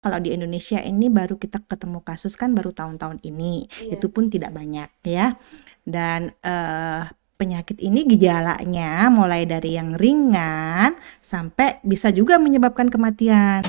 Kalau di Indonesia ini baru kita ketemu kasus kan baru tahun-tahun ini, Iya. itu pun tidak banyak ya. Dan penyakit ini gejalanya mulai dari yang ringan sampai bisa juga menyebabkan kematian.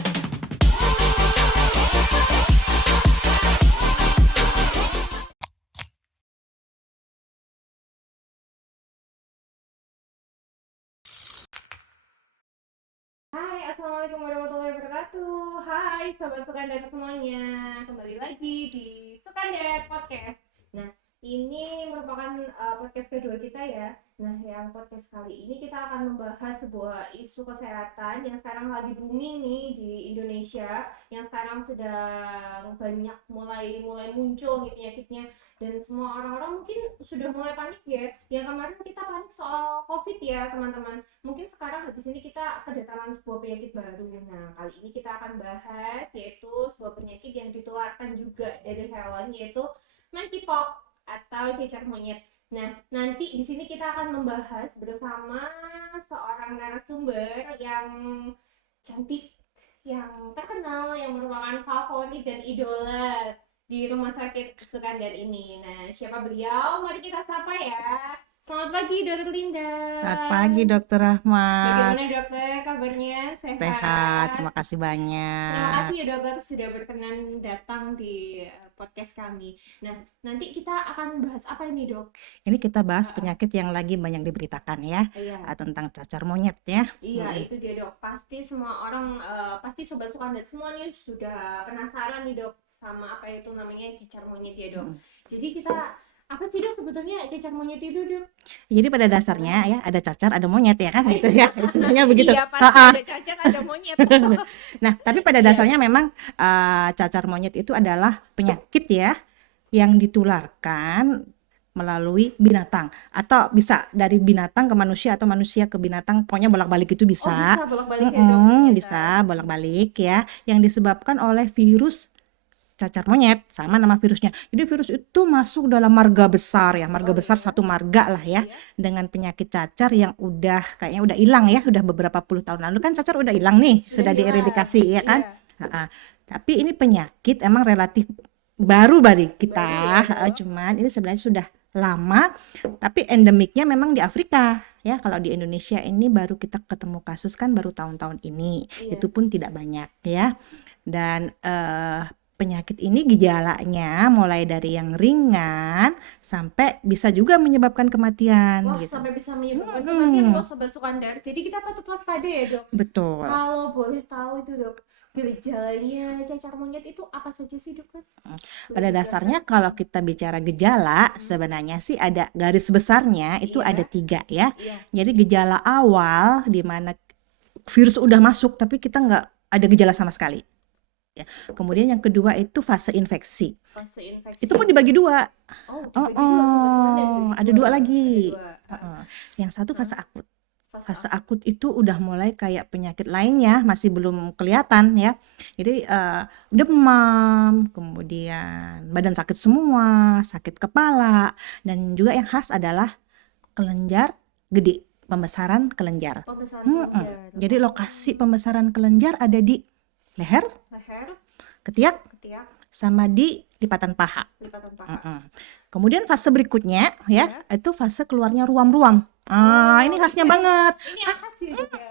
Hai, Assalamualaikum warahmatullahi wabarakatuh. Hai, Sobat Sukandar semuanya. Kembali lagi di Sukandar Podcast. Nah, ini merupakan podcast kedua kita ya. Nah, yang podcast kali ini kita akan membahas sebuah isu kesehatan yang sekarang lagi booming nih di Indonesia, yang sekarang sedang banyak mulai muncul nih penyakitnya, dan semua orang-orang mungkin sudah mulai panik ya. Yang kemarin kita panik soal COVID ya, teman-teman. Mungkin sekarang habis ini kita kedatangan sebuah penyakit baru. Nah, kali ini kita akan bahas yaitu sebuah penyakit yang ditularkan juga dari hewan, yaitu monkeypox atau cacar monyet. Nah, nanti di sini kita akan membahas bersama seorang narasumber yang cantik, yang terkenal, yang merupakan favorit dan idola di rumah sakit Sukandar ini. Nah, siapa beliau? Mari kita sapa ya. Selamat pagi, Dokter Linda. Selamat pagi, Dokter Rahmat. Bagaimana dokter kabarnya? Sehat, Sehat? terima kasih Terima banyak. kasih ya dokter sudah berkenan datang di podcast kami. Nah, nanti kita akan bahas apa ini dok? Ini kita bahas Ah, penyakit yang lagi banyak diberitakan ya, iya, tentang cacar monyet ya. iya itu dia dok. Pasti semua orang, pasti sobat Sukandar semua nih sudah penasaran nih dok sama apa itu namanya cacar monyet ya dok. Mm. Jadi kita apa sih dok sebetulnya cacar monyet itu dok? Jadi pada dasarnya ya ada cacar, ada monyet ya kan gitu ya, istilahnya begitu. Iya pasti Ha-ha. ada cacar ada monyet. Nah, tapi pada Iya. dasarnya memang cacar monyet itu adalah penyakit ya yang ditularkan melalui binatang atau bisa dari binatang ke manusia atau manusia ke binatang, pokoknya bolak-balik itu Oh bisa. bisa bolak-balik ya dok ternyata. Bisa bolak-balik ya, yang disebabkan oleh virus cacar monyet sama nama virusnya. Jadi virus itu masuk dalam marga besar ya, marga Oh besar iya, satu marga lah ya, iya, dengan penyakit cacar yang kayaknya udah hilang ya, udah beberapa puluh tahun lalu kan cacar udah hilang nih, sudah sudah hilang. dieradikasi ya kan. Iya, Ha-ha. Tapi ini penyakit emang relatif baru bagi baru ya kita. dok. Cuman ini sebenarnya sudah lama, tapi endemiknya memang di Afrika ya. Kalau di Indonesia ini baru kita ketemu kasus kan baru tahun-tahun ini, Iya. itu pun tidak banyak ya. Dan penyakit ini gejalanya mulai dari yang ringan sampai bisa juga menyebabkan kematian Wah, gitu. sampai bisa menyebabkan kematian Mm-mm, loh Sobat Sukandar. Jadi kita patut waspada ya dok. betul. Kalau boleh tahu itu dok, gejalanya cacar monyet itu apa saja sih dok? Boleh Pada dijelaskan? dasarnya kalau kita bicara gejala, Hmm, sebenarnya sih ada garis besarnya itu ada iya, 3 ya. iya. Jadi gejala awal di mana virus udah masuk tapi kita nggak ada gejala sama sekali. Ya. Kemudian yang kedua itu fase infeksi. Fase Itu pun infeksi. dibagi dua. Oh, Oh, dibagi dua Sobat Sukandar, oh, dibagi ada dua. dua Ada lagi. dua. Heeh. Yang satu Hah? fase akut. Fase Fase akut. akut itu udah mulai kayak penyakit lainnya, masih belum kelihatan ya. Jadi demam, kemudian badan sakit semua, sakit kepala, dan juga yang khas adalah kelenjar gede, pembesaran kelenjar. Pembesaran Mm-mm. kelenjar. Jadi lokasi Oh, pembesaran kelenjar ada di leher, leher, ketiak, ketiak, sama di lipatan paha. lipatan paha. Mm-mm. Kemudian fase berikutnya ya, Ya. itu fase keluarnya ruam-ruam. Ini Oh, khasnya ini banget. ini yang khas ya dok ya.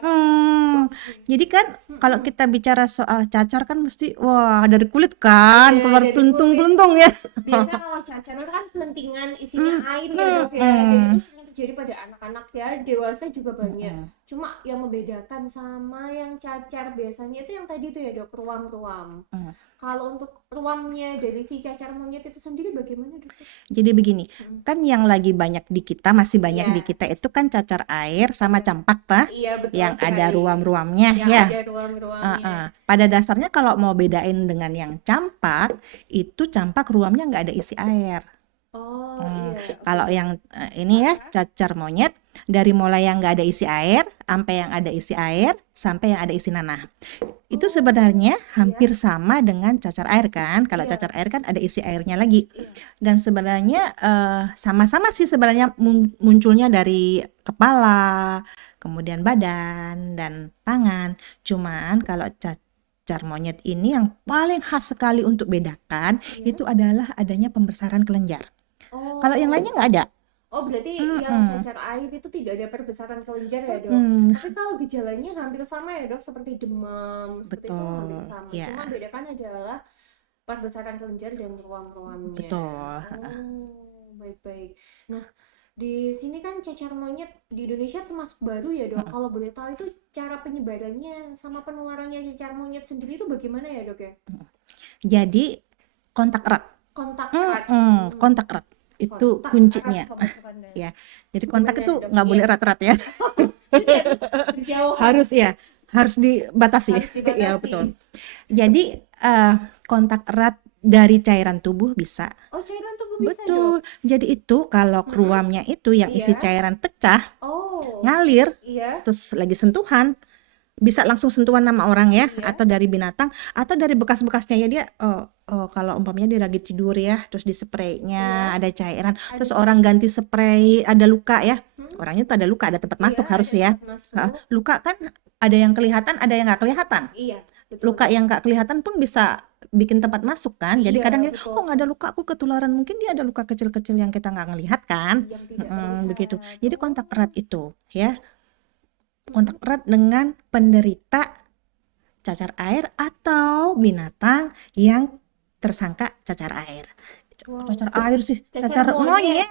Oke. Jadi kan kalau Mm-mm. kita bicara soal cacar kan mesti wah dari kulit kan Iya, keluar dari kulit. pelentung-pelentung ya. Biasanya kalau cacar itu kan pelentingan isinya Mm, air ya mm, dok ya. Dan itu mm, sering terjadi pada anak-anak ya, dewasa juga banyak. mm. Cuma yang membedakan sama yang cacar biasanya itu yang tadi tuh ya dok, ruam-ruam. Mm. Kalau untuk ruamnya dari si cacar monyet itu sendiri bagaimana dok? Jadi begini, Mm. kan yang lagi banyak di kita, masih banyak Iya, di kita itu kan cacar air sama iya, campak tah, iya betul yang ada sekali. ruam-ruamnya Yang ya. ada ruam-ruamnya. Pada dasarnya kalau mau bedain dengan yang campak, itu campak ruamnya nggak ada isi air. Oh Hmm, iya, oke. Kalau yang ini ya Ah, cacar monyet, dari mulai yang nggak ada isi air sampai yang ada isi air sampai yang ada isi nanah. Itu oh sebenarnya iya, hampir sama dengan cacar air kan. Kalau iya, cacar air kan ada isi airnya lagi. iya. Dan sebenarnya sama-sama sih sebenarnya munculnya dari kepala, kemudian badan dan tangan. Cuman kalau cacar monyet ini yang paling khas sekali untuk bedakan Iya. itu adalah adanya pembesaran kelenjar. Kalau yang lainnya Oh. nggak ada. Oh, berarti yang Mm-mm. cacar air itu tidak ada perbesaran kelenjar ya, Dok? Mm, Tapi kalau gejalanya hampir sama ya, Dok, seperti demam, seperti itu hampir betul, sama. ya, Cuma bedakan adalah perbesaran kelenjar dan ruam-ruamnya. betul. Oh, baik-baik. Nah, di sini kan cacar monyet di Indonesia termasuk baru ya, Dok. Mm-mm. Kalau boleh tahu itu cara penyebarannya sama penularannya cacar monyet sendiri itu bagaimana ya, Dok ya? Jadi kontak erat. Kontak erat. Kontak erat itu Kontak erat kuncinya. sobat sekandar. Ya, jadi kontak Gimana, itu Dok? nggak boleh Iya. erat-erat ya. Jadi harus berjauhan. Harus ya, harus dibatasi. Harus dibatasi. Ya, betul. Jadi kontak erat dari cairan tubuh bisa. Oh, cairan tubuh bisa, Dok? Betul. Jadi itu kalau ruamnya itu yang isi Iya. cairan pecah, Oh, ngalir, iya. terus lagi sentuhan, bisa langsung sentuhan sama orang ya, Iya. atau dari binatang, atau dari bekas-bekasnya ya dia. Kalau umpamanya dia lagi tidur ya, terus di spraynya Iya. ada cairan, Ada terus orang ganti spray, ada luka ya, orangnya tuh ada luka, ada tempat masuk Iya, harus ada ya. tempat masuk. Luka kan ada yang kelihatan, ada yang nggak kelihatan. Iya, betul. Luka yang nggak kelihatan pun bisa bikin tempat masuk kan. Jadi Iya, kadang betul. kok nggak ada luka, aku ketularan. Mungkin dia ada luka kecil-kecil yang kita nggak ngelihat kan. Yang tidak terlihat. Begitu. Jadi kontak erat itu ya, kontak erat dengan penderita cacar air atau binatang yang tersangka cacar air. Wow. Cacar air sih, Cacar cacar monyet.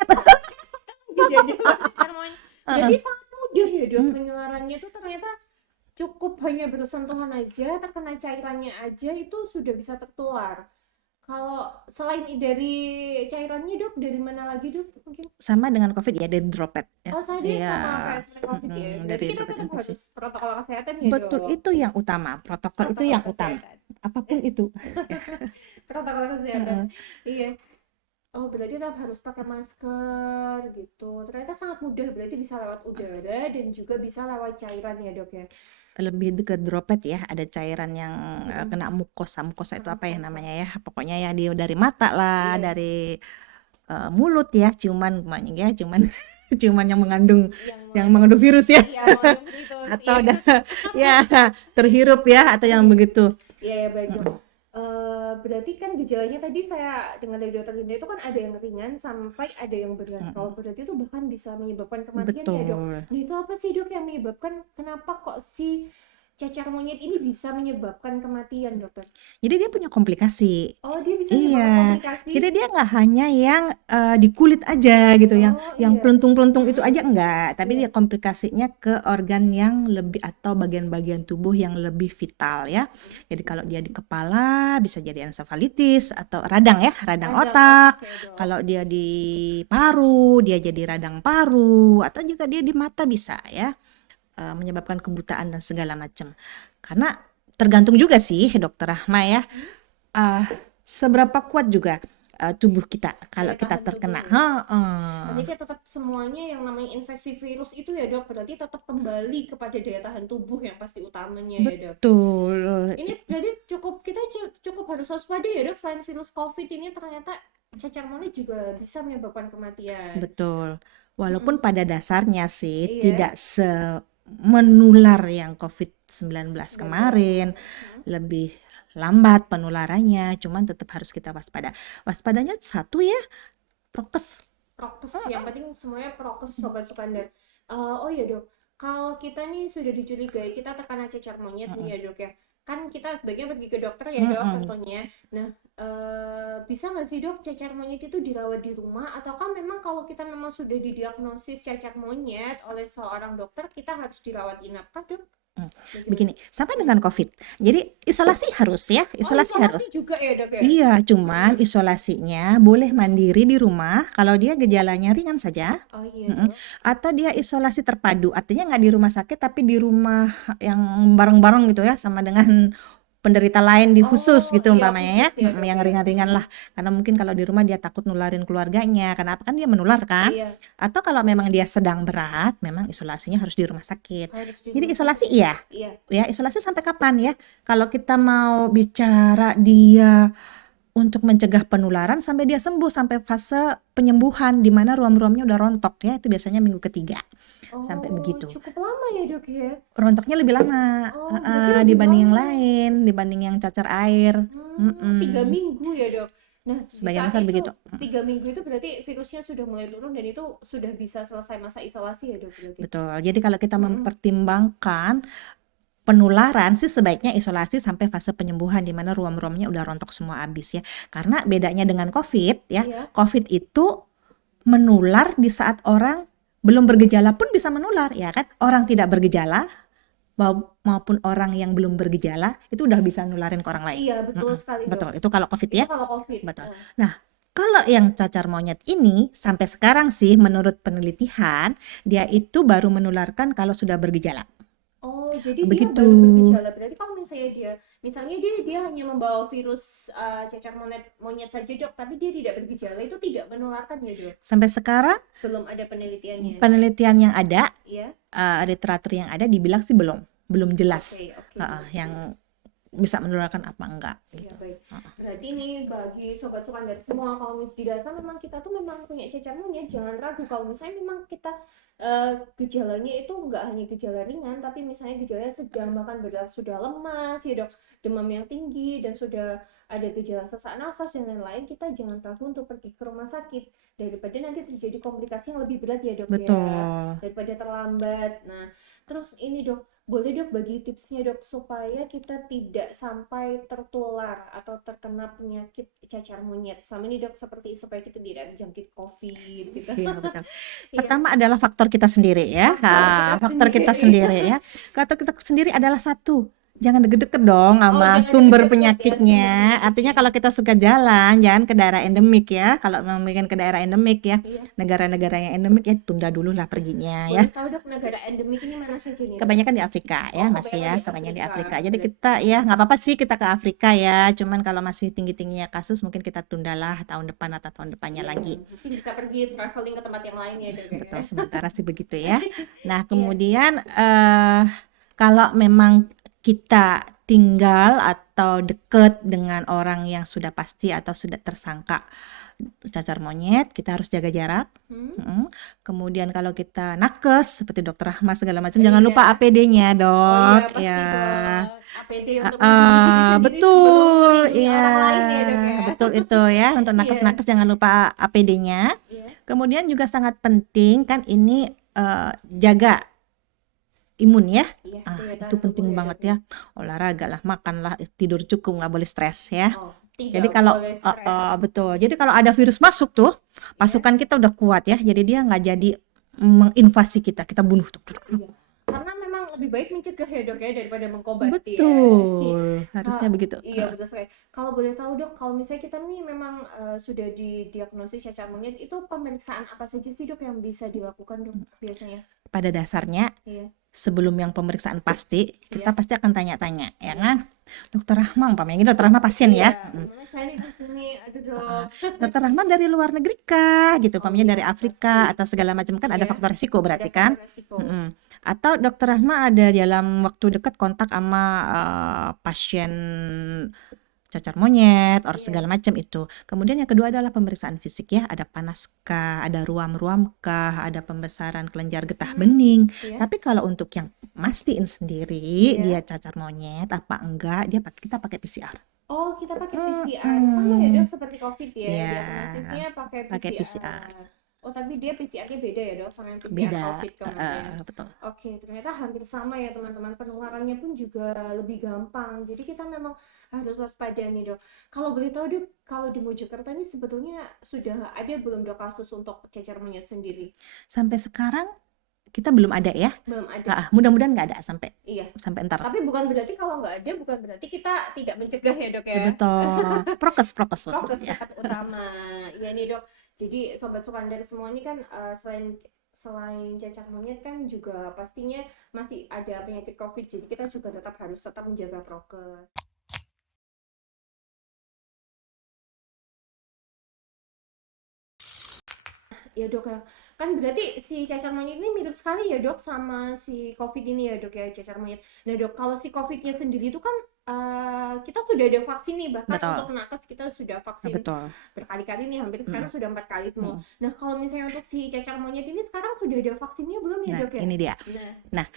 monyet. Cacar monyet. Jadi sangat mudah ya, Dok, penularannya itu ternyata cukup hanya bersentuhan aja, terkena cairannya aja itu sudah bisa tertular. Kalau selain dari cairannya, Dok, dari mana lagi, Dok? Mungkin Sama dengan COVID ya, dari droplet ya. oh, saya Iya. sama kayak seperti COVID ya. Berarti Dari kita droplet tetap infeksi. harus protokol kesehatan ya, Betul, Dok? itu yang utama. Protokol itu Protokol yang utama. kesehatan. Apapun itu. Protokol kesehatan. Iya. Oh, berarti tetap harus pakai masker gitu. Ternyata sangat mudah, berarti bisa lewat udara dan juga bisa lewat cairan ya, Dok ya. Lebih ke droplet ya, ada cairan yang kena mukosa. Mukosa itu apa ya Mukosa. namanya ya? Pokoknya ya dari mata lah, Iya. dari mulut ya, cuman cuman yang mengandung virus ya. Iya, mengandung virus. Atau Iya. ya terhirup ya, atau yang begitu. Iya, ya, baik, Dok. Berarti kan gejalanya tadi saya dengar dari dokter Linda itu kan ada yang ringan sampai ada yang berat. Kalau berarti itu bahkan bisa menyebabkan kematian ya, Dok. Betul. Nah, itu apa sih, Dok, yang menyebabkan kenapa kok si cacar monyet ini bisa menyebabkan kematian, Dokter? Jadi dia punya komplikasi. Oh, dia bisa menyebabkan Iya. komplikasi. Jadi dia nggak hanya yang di kulit aja gitu, yang iya. pelentung-pelentung itu aja enggak, tapi Iya. dia komplikasinya ke organ yang lebih atau bagian-bagian tubuh yang lebih vital ya. Jadi kalau dia di kepala bisa jadi ensefalitis atau radang ya, radang otak. ya, Dok. Kalau dia di paru, dia jadi radang paru, atau juga dia di mata bisa ya, menyebabkan kebutaan dan segala macam. Karena tergantung juga sih, Dokter Rahma ya, seberapa kuat juga tubuh kita kalau Daya kita tahan terkena. tubuh. Berarti tetap semuanya yang namanya infeksi virus itu ya, Dok, berarti tetap kembali kepada daya tahan tubuh yang pasti utamanya ya, Dok. Betul. Ini berarti kita cukup harus waspada ya, Dok, selain virus COVID ini ternyata cacar monyet juga bisa menyebabkan kematian. Betul. Walaupun pada dasarnya sih Iya. tidak menular yang COVID-19 kemarin, lebih lambat penularannya, cuman tetap harus kita waspada. Waspadanya satu ya, prokes. Yang penting semuanya prokes, Sobat Sukandar. Oh iya, Dok, kalau kita nih sudah dicurigai kita terkena cacar monyet nih ya, Dok ya, kan kita sebaiknya pergi ke dokter ya, Dok, tentunya. Nah, bisa nggak sih, Dok, cacar monyet itu dirawat di rumah, ataukah memang kalau kita memang sudah didiagnosis cacar monyet oleh seorang dokter kita harus dirawat inap, kah, Dok? Begini, sampai dengan COVID. Jadi isolasi harus ya, isolasi harus. juga ya, Dok ya? Iya, cuman isolasinya boleh mandiri di rumah kalau dia gejalanya ringan saja. Oh iya, Dok. Atau dia isolasi terpadu, artinya nggak di rumah sakit tapi di rumah yang bareng-bareng gitu ya, sama dengan penderita lain di khusus gitu umpamanya khusus ya, ya, Dok, yang ya. ringan-ringan lah, karena mungkin kalau di rumah dia takut nularin keluarganya, kenapa kan dia menular kan. Iya, Atau kalau memang dia sedang berat, memang isolasinya harus di rumah sakit. harus di Jadi rumah isolasi sakit. iya, Iya. ya isolasi sampai kapan ya? Kalau kita mau bicara dia untuk mencegah penularan sampai dia sembuh, sampai fase penyembuhan di mana ruam-ruamnya udah rontok ya, itu biasanya minggu ketiga. Sampai Oh, begitu. cukup lama ya dok ya? Rontoknya lebih lama, Oh, berarti lebih dibanding yang lama. lain, dibanding yang cacar air. 3 minggu ya dok. Nah, di Sebagian saat besar itu begitu. 3 minggu itu berarti virusnya sudah mulai turun dan itu sudah bisa selesai masa isolasi ya dok berarti. Betul. Jadi kalau kita Mm-mm. mempertimbangkan penularan sih sebaiknya isolasi sampai fase penyembuhan di mana ruam-ruamnya udah rontok semua habis ya. Karena bedanya dengan COVID ya, Iya. COVID itu menular di saat orang belum bergejala pun bisa menular ya kan. Orang tidak bergejala maupun orang yang belum bergejala itu udah bisa nularin ke orang lain. Iya, betul sekali dok. Betul. Itu kalau COVID Itu ya. kalau COVID. Betul. Nah, kalau yang cacar monyet ini sampai sekarang sih menurut penelitian dia itu baru menularkan kalau sudah bergejala. Oh, jadi dia Begitu. baru bergejala. Berarti kalau misalnya dia hanya membawa virus cacar monyet saja dok, tapi dia tidak bergejala, itu tidak menularkan ya dok? Sampai sekarang Belum ada penelitiannya. penelitian yang ada, Iya. literatur yang ada dibilang sih belum jelas Oke, oke. yang bisa menularkan apa enggak Iya, gitu. baik. Berarti nih bagi sobat Sukandar semua, kalau dirasa memang kita tuh memang punya cacar monyet, jangan ragu kalau misalnya memang kita gejalanya itu nggak hanya gejala ringan, tapi misalnya gejalanya sedang bahkan berat, sudah lemas ya dok, demam yang tinggi dan sudah ada gejala sesak nafas dan lain-lain, kita jangan ragu untuk pergi ke rumah sakit daripada nanti terjadi komplikasi yang lebih berat ya dok. Betul. Ya, daripada terlambat. Nah, terus ini dok, boleh dok bagi tipsnya dok supaya kita tidak sampai tertular atau terkena penyakit cacar monyet sama ini dok, seperti supaya kita tidak terjangkit COVID gitu. Iya, betul. Iya. Pertama adalah faktor kita sendiri ya. Faktor kita sendiri ya. Faktor kita sendiri adalah satu, jangan deket-deket dong sama jangan sumber deket-deket ya, penyakitnya. sumber Artinya penyakitnya. kalau kita suka jalan, jangan ke daerah endemik ya. Kalau mau bikin ke daerah endemik ya, Iya. negara-negara yang endemik ya tunda dulu lah perginya ya. Boleh tahu dok negara endemik ini mana saja nih dok? Kebanyakan di Afrika ya, Oh, masih ya, kebanyakan di Afrika. Jadi Berarti- kita ya nggak apa-apa sih kita ke Afrika ya. Cuman kalau masih tinggi-tingginya kasus mungkin kita tundalah tahun depan atau tahun depannya lagi. Mungkin bisa pergi traveling ke tempat yang lain ya dok ya. Betul, sementara sih begitu ya. Nah, Iya. kemudian kalau memang kita tinggal atau deket dengan orang yang sudah pasti atau sudah tersangka cacar monyet, kita harus jaga jarak. Kemudian kalau kita nakes seperti dokter Rahma segala macam, jangan lupa APD-nya, Oh Dok. iya, pasti Ya. dong. APD untuk melindungi diri sendiri Betul, sebelum melindungi ya. orang lain ya dok ya. Betul itu ya. Untuk nakes-nakes jangan lupa APD-nya. Iya. Kemudian juga sangat penting kan ini jaga imun ya. Iya, Itu penting banget ya. Olahraga lah, makan lah, tidur cukup, nggak boleh stres ya. Jadi kalau betul. Jadi kalau ada virus masuk tuh, pasukan kita udah kuat ya. Jadi dia nggak jadi menginvasi kita bunuh tuh. Iya. Karena memang lebih baik mencegah ya dok ya daripada mengobati. Betul. Harusnya begitu. Iya betul sekali. Kalau boleh tahu dok, kalau misalnya kita nih memang sudah didiagnosis cacar monyet, itu pemeriksaan apa saja sih dok yang bisa dilakukan dok biasanya? Pada dasarnya, sebelum yang pemeriksaan pasti, kita pasti akan tanya-tanya, ya kan? Dokter Rahma, umpamanya ini Dokter Rahma pasien ya. Saya di sini, aduh dok. Dokter Rahma dari luar negeri kah? Gitu, umpamanya dari Afrika atau segala macam kan ada faktor resiko berarti kan? Atau Dokter Rahma ada dalam waktu dekat kontak sama pasien cacar monyet, or segala macam itu. Kemudian yang kedua adalah pemeriksaan fisik ya, ada panas kah, ada ruam-ruam kah, ada pembesaran kelenjar getah bening. Tapi kalau untuk yang mastiin sendiri dia cacar monyet apa enggak, kita pakai PCR. Oh, kita pakai PCR. Sama ya dok seperti COVID ya. Iya. Diagnosisnya pakai PCR. Oh, tapi dia PCR-nya beda ya dok sama yang PCR COVID kemarin. Betul. Oke, ternyata hampir sama ya teman-teman. Penularannya pun juga lebih gampang. Jadi kita memang harus waspada nih dok. Kalau boleh tahu dok, kalau di Mojokerto ini sebetulnya sudah ada belum dok kasus untuk cacar monyet sendiri? Sampai sekarang kita belum ada ya. Belum ada. Mudah-mudahan nggak ada sampai entar. Tapi bukan berarti kalau nggak ada, bukan berarti kita tidak mencegah ya dok ya. Betul. Prokes ya. Utama. Iya nih dok. Jadi sobat Sukandar semua ini kan selain cacar monyet kan juga pastinya masih ada penyakit COVID. Jadi kita juga harus tetap menjaga prokes. Ya dok ya, kan berarti si cacar monyet ini mirip sekali ya dok sama si COVID ini ya dok ya, cacar monyet. Nah dok, kalau si COVID-nya sendiri itu kan kita sudah ada vaksin nih, bahkan Betul. untuk nakes kita sudah vaksin Betul. berkali-kali nih, hampir Mm-mm. sekarang sudah 4 kali semua. Mm-mm. Nah, kalau misalnya untuk si cacar monyet ini sekarang sudah ada vaksinnya belum ya, Nah, Dok ya? ini dia. Nah,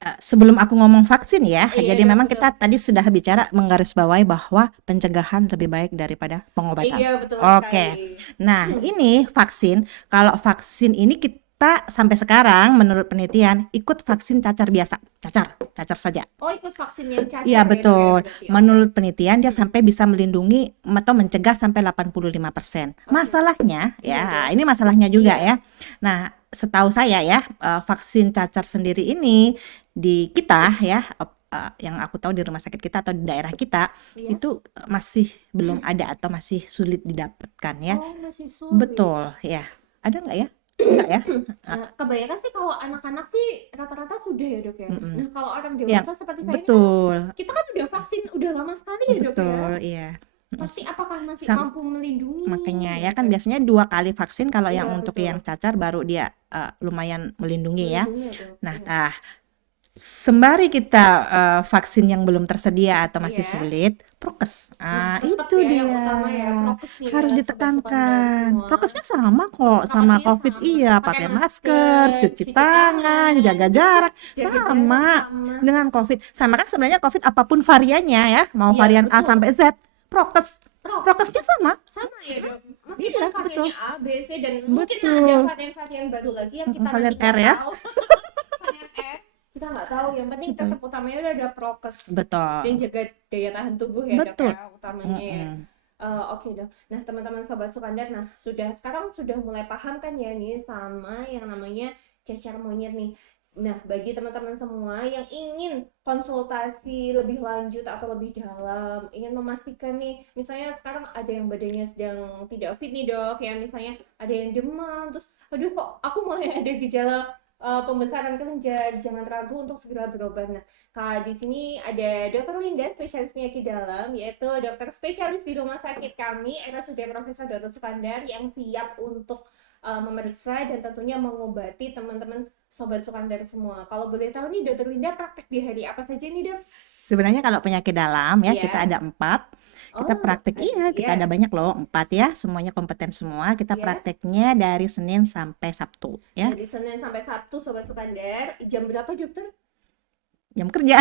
Nah, sebelum aku ngomong vaksin ya, iya jadi Dok, memang betul. kita tadi sudah bicara menggarisbawahi bahwa pencegahan lebih baik daripada pengobatan. Iya, betul Oke. sekali. Nah, ini vaksin. Kalau vaksin ini kita sampai sekarang menurut penelitian ikut vaksin cacar biasa, cacar saja. Oh, ikut vaksin yang cacar Iya ya, Dok ya, betul. berarti. Oke. Menurut penelitian dia sampai bisa melindungi atau mencegah sampai 85%. Oke. Masalahnya Iya, ya, Dok. ini masalahnya juga Iya. ya. Nah, setahu saya ya, vaksin cacar sendiri ini di kita ya, yang aku tahu di rumah sakit kita atau di daerah kita Iya. itu masih belum ada atau masih sulit didapatkan ya. Oh, masih sulit. Betul ya. Ada nggak ya? Enggak ya? Nah, kebanyakan sih kalau anak-anak sih rata-rata sudah ya, Dok ya. Mm-mm. Nah, kalau orang Yang dewasa seperti saya ini kan betul, kita kan udah vaksin udah lama sekali ya, Dok ya. betul, iya. Pasti apakah masih Sam- mampu melindungi? Makanya ya gitu kan biasanya 2 kali vaksin kalau Iya, yang untuk betul. yang cacar baru dia lumayan melindungi ya. Melindungi ya, Dok. Nah, Iya. sembari kita vaksin yang belum tersedia atau masih Iya. sulit, prokes. Nah, tetap Itu ya dia. yang utama ya, prokes nih Harus ya, ditekankan. sobat-sobat Prokesnya sama kok sama Prokesnya COVID. sama. Iya, pakai masker, cuci tangan, jaga jarak. jaga jarak Sama dengan COVID. Sama kan sebenarnya COVID apapun variannya ya, mau Iya, varian A betul. sampai Z, prokes. Prokesnya sama. Sama ya, Dok. Meskipun Iya, betul. variannya A, B, C dan mungkin Betul. ada varian-varian baru lagi yang kita Varian nanti nggak R ya. tahu. Varian R kita nggak tahu. Yang penting Betul. tetap utamanya udah ada prokes Betul. dan jaga daya tahan tubuh ya, Dok Betul. ya, utamanya ya. Mm-mm. Oke Dok. Nah teman-teman sobat Sukandar, nah sekarang sudah mulai paham kan ya nih sama yang namanya cacar monyet nih. Nah bagi teman-teman semua yang ingin konsultasi lebih lanjut atau lebih dalam, ingin memastikan nih, misalnya sekarang ada yang badannya sedang tidak fit nih Dok, ya misalnya ada yang demam, terus aduh kok aku mulai ada gejala pembesaran kelenjar, jangan ragu untuk segera berobat. Nah, Kak, di sini ada Dr. Linda, spesialis penyakit dalam, yaitu dokter spesialis di rumah sakit kami, RSUD Profesor Dr. Sukandar, yang siap untuk memeriksa dan tentunya mengobati teman-teman sobat Sukandar semua. Kalau boleh tahu nih, Dr. Linda praktek di hari apa saja nih, Dok? Sebenarnya kalau penyakit dalam ya Iya. kita ada 4. Kita praktek kita ada banyak loh 4 ya, semuanya kompeten semua. Kita Iya. prakteknya dari Senin sampai Sabtu ya. Dari Senin sampai Sabtu sobat Sukandar. Jam berapa, Dokter? Jam kerja.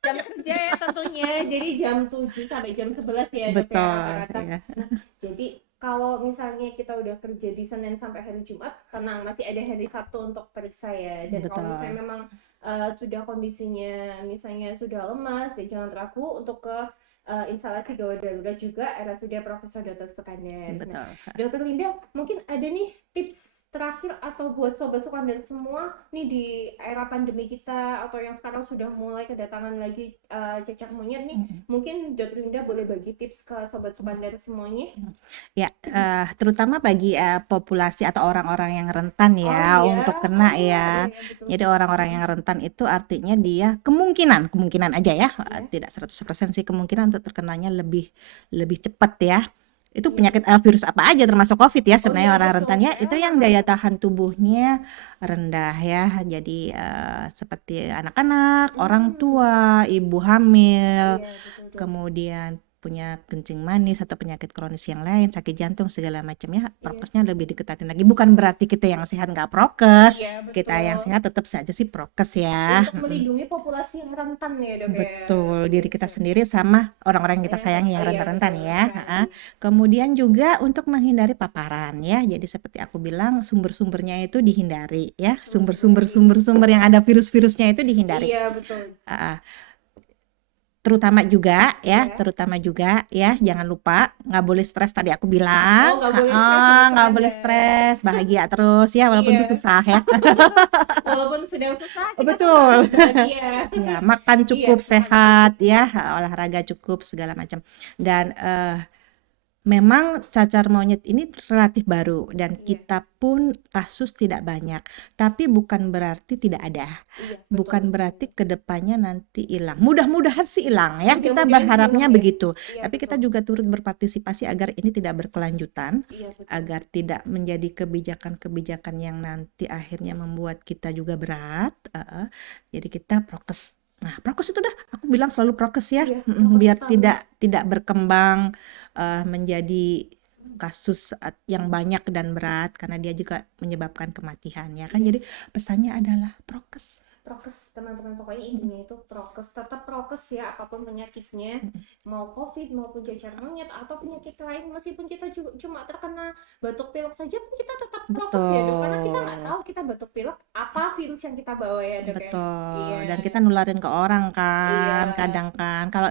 Jam kerja ya tentunya. Jadi jam 7 sampai jam 11 ya, Dok ya, Betul. rata-rata. Iya. Nah, jadi kalau misalnya kita udah kerja di Senin sampai hari Jumat, tenang, masih ada hari Sabtu untuk periksa ya. Dan kalau Betul. misalnya memang sudah kondisinya misalnya sudah lemas, dan jangan ragu untuk ke instalasi gawat darurat juga RSUD Profesor Dr. Sukandar. Betul. Nah, Dr. Linda, mungkin ada nih tips terakhir atau buat sobat Sukandar semua nih di era pandemi kita atau yang sekarang sudah mulai kedatangan lagi cacar monyet nih, mungkin Dr. Linda boleh bagi tips ke sobat Sukandar semuanya? Ya, terutama bagi populasi atau orang-orang yang rentan ya Oh, iya. untuk kena ya. betul. Jadi orang-orang yang rentan itu artinya dia kemungkinan aja ya, tidak 100% sih kemungkinan untuk terkenanya lebih cepat ya. Itu penyakit virus apa aja termasuk COVID ya sebenarnya iya, orang betul. rentan ya itu yang daya tahan tubuhnya rendah ya. Jadi seperti anak-anak, orang tua, ibu hamil, Iya, betul. kemudian punya kencing manis atau penyakit kronis yang lain, sakit jantung segala macamnya, prokesnya lebih diketatin lagi. Bukan berarti kita yang sehat nggak prokes, Iya, betul. kita yang sehat tetap saja sih prokes ya. Untuk melindungi populasi yang rentan ya, Dok ya. Betul, diri kita sendiri sama orang-orang yang kita sayangi yang Iya, rentan-rentan betul ya. sekali. Kemudian juga untuk menghindari paparan ya. Jadi seperti aku bilang sumber-sumbernya itu dihindari ya. Sumber-sumber yang ada virus-virusnya itu dihindari. Iya, betul. Terutama juga ya, jangan lupa nggak boleh stres tadi aku bilang. Nggak boleh stres, bahagia terus ya walaupun itu susah ya. Walaupun sedang susah, kita Betul. bahagia. Ya, makan cukup, sehat ya, olahraga cukup segala macam. Dan memang cacar monyet ini relatif baru dan kita pun kasus tidak banyak, tapi bukan berarti tidak ada. Bukan berarti kedepannya nanti hilang. Mudah-mudahan sih hilang ya, kita berharapnya begitu. Tapi kita juga turut berpartisipasi agar ini tidak berkelanjutan, agar tidak menjadi kebijakan-kebijakan yang nanti akhirnya membuat kita juga berat. Jadi kita prokes Nah, prokes itu dah, aku bilang selalu prokes ya, Iya, biar prokes utama. tidak berkembang menjadi kasus yang banyak dan berat karena dia juga menyebabkan kematian ya kan. Iya. Jadi pesannya adalah prokes. Prokes teman-teman, pokoknya Mm-mm. intinya itu prokes, tetap prokes ya apapun penyakitnya, Mm-mm. mau covid maupun cacar monyet atau penyakit lain, meskipun kita juga cuma terkena batuk pilek saja pun kita tetap prokes ya dok, karena kita nggak Betul, tahu kita batuk pilek apa virus yang kita bawa ya dok ya. betul. Iya, Dan kita nularin ke orang kan, iya, kadang kan. Kalau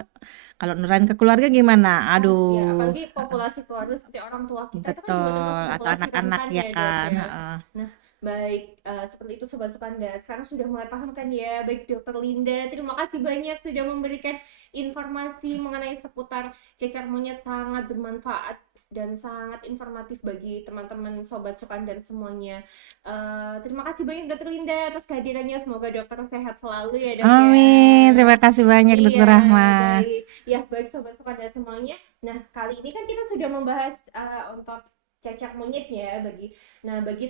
kalau nularin ke keluarga gimana? ya Aduh, apalagi populasi keluarga seperti orang tua kita itu kan juga termasuk betul. Atau populasi anak-anak rentan ya ya dok kan. ya. Heeh. Nah, baik, seperti itu Sobat Sukanda. Sekarang sudah mulai paham kan ya, baik Dokter Linda. Terima kasih banyak sudah memberikan informasi mengenai seputar cacar monyet, sangat bermanfaat dan sangat informatif bagi teman-teman Sobat Sukanda semuanya. Terima kasih banyak Dokter Linda atas kehadirannya. Semoga dokter sehat selalu ya dok ya. Amin. Terima kasih banyak Iya, Dokter Rahma. baik. Ya, baik Sobat Sukanda semuanya. Nah, kali ini kan kita sudah membahas untuk cacar monyet ya bagi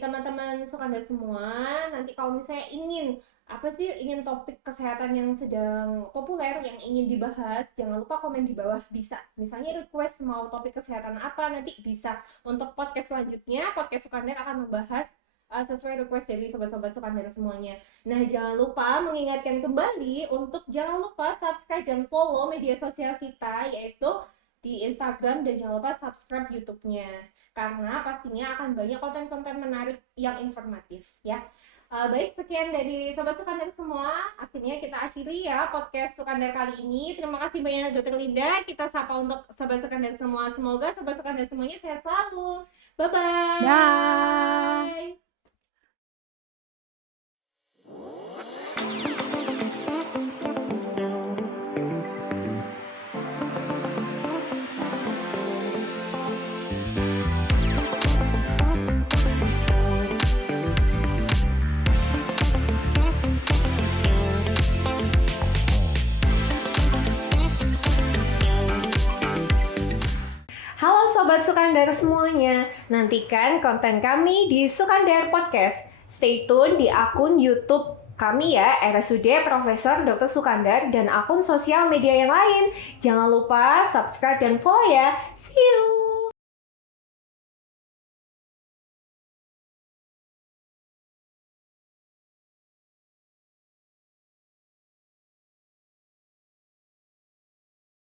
teman-teman Sukanda semua, nanti kalau misalnya ingin topik kesehatan yang sedang populer yang ingin dibahas, jangan lupa komen di bawah, bisa. Misalnya request mau topik kesehatan apa, nanti bisa. Untuk podcast selanjutnya, podcast Sukandar akan membahas sesuai request dari sobat-sobat Sukandar semuanya. Nah, jangan lupa mengingatkan kembali untuk jangan lupa subscribe dan follow media sosial kita, yaitu di Instagram, dan jangan lupa subscribe YouTube-nya. Karena pastinya akan banyak konten-konten menarik yang informatif ya. Baik, sekian dari Sobat Sukandar semua. Akhirnya kita akhiri ya podcast Sukandar kali ini. Terima kasih banyak Dokter Linda. Kita sapa untuk Sobat Sukandar semua. Semoga Sobat Sukandar semuanya sehat selalu. Dah. Bye-bye. Halo Sobat Sukandar semuanya, nantikan konten kami di Sukandar Podcast. Stay tune di akun YouTube kami ya, RSUD Profesor Dr. Sukandar, dan akun sosial media yang lain. Jangan lupa subscribe dan follow ya. See you!